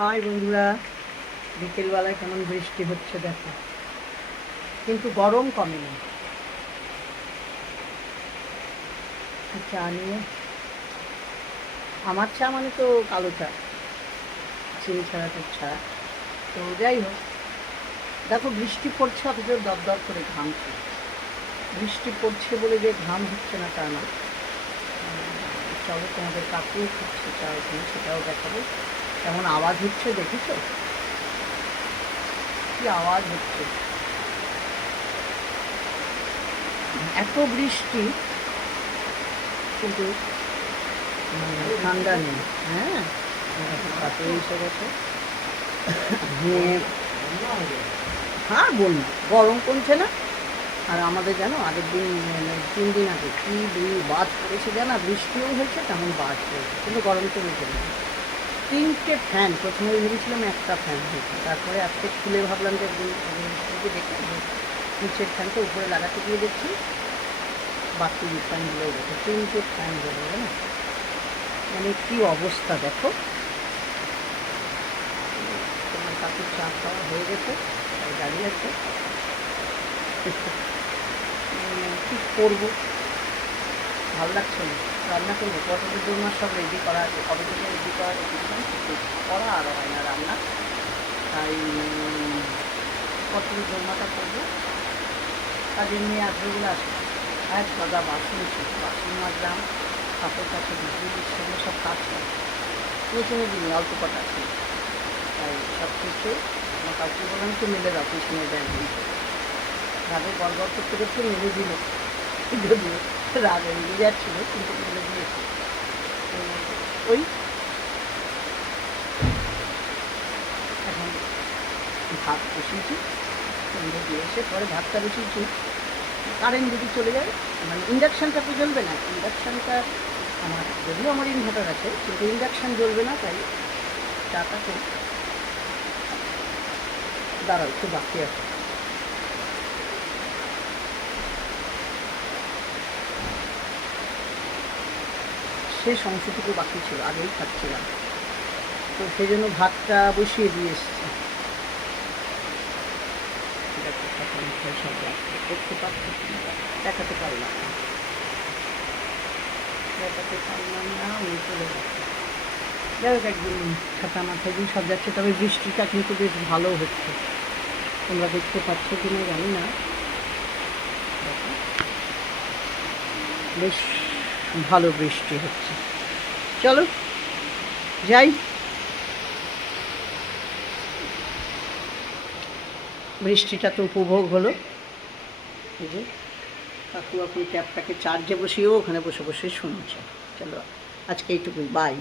High বন্ধুরা, বিকেলবেলায় কেমন বৃষ্টি হচ্ছে দেখো, কিন্তু গরম কমেনি। চা নিয়ে, আমার চা মানে তো কালো চা, চিনি ছাড়া তো ছাড়া। তো যাই হোক, দেখো বৃষ্টি পড়ছে অথচ দরদর করে ঘামছে। বৃষ্টি পড়ছে বলে যে ঘাম হচ্ছে না তা না। চলো তোমাদের কাকুও খাচ্ছে চা, ওখানে সেটাও দেখাবো। কেমন আওয়াজ হচ্ছে দেখেছো? কি আওয়াজ হচ্ছে! এত বৃষ্টি কিন্তু ঠান্ডা নেই। হ্যাঁ, তাতে এসে গেছে। হ্যাঁ বলুন, গরম কমছে না। আর আমাদের জানো আগের দিন 3 দিন আগে কি বাজ পড়েছে জানা, বৃষ্টিও হয়েছে তেমন বাজ পড়েছে, কিন্তু গরম তো হয়েছে না। 3টে ফ্যান, প্রথমে ভেবেছিলাম একটা ফ্যান হয়েছে, তারপরে আজকে খুলে ভাবলাম যে দেখে নিচের ফ্যানটা উপরে লাগাতে গিয়ে দেখছি বাকি ফ্যানগুলো দেখো 3টে ফ্যান জ্বলে না। মানে কি অবস্থা দেখো। তোমার কাকুর চা খাওয়া হয়ে গেছে, দাঁড়িয়ে আছে। কী করবো, ভালো লাগছে না। রান্না করবো, পটলের দোরমা সব রেডি করা আছে, কবে থেকে রেডি করা করা আরও হয় না রান্না। তাই পটলের দোরমাটা করবো। কাজের মেয়ে আগ্রহগুলো আসে, এক গাদা বাসন ছিল, বাসন মাজলাম, কাপড় কাছে ভিজিয়ে সেগুলো সব কাজ করে পেছনে দিন অল্প কটা ছিল। তাই সব কিছু আমার কাউকে বললাম একটু মেলে দাও, পিছনের ব্যাগ দিয়েছে। রাগে গড় করতে করতে মেলে দিল, যদিও রাগে রেগে যাচ্ছিল কিন্তু মেলে দিয়েছে। তো ওই এখন ভাত বসিয়েছি, সন্ধ্যে দিয়ে এসে পরে ভাতটা বসিয়েছি। কারেন্ট যদি চলে যায়, মানে ইন্ডাকশানটা তো জ্বলবে না। ইন্ডাকশানটা আমার, যদিও আমার ইনভার্টার আছে কিন্তু ইন্ডাকশান জ্বলবে না, তাই চাটা তো দাঁড়াও একটু বাকি আছে। শেষ অংশটুকু বাকি ছিল, আগেই খাচ্ছিলাম, তো সেই জন্য ভাতটা বসিয়ে দিয়ে এসেছি। সব করতে পারছি, দেখাতে পারলাম না, উনি চলে যাচ্ছে। যাই হোক, একদিন ছাতা মাথায় দিন সব যাচ্ছে। তবে বৃষ্টিটা কিন্তু বেশ ভালো হচ্ছে, তোমরা দেখতে পাচ্ছ কিনা জানি না, বেশ ভালো বৃষ্টি হচ্ছে। চলো যাই, বৃষ্টিটা তো উপভোগ হলো। এই যে কাকু এখন ট্যাপটাকে চার্জে বসিয়েও ওখানে বসে বসে শুনছে। চলো আজকে এইটুকুই, বাই।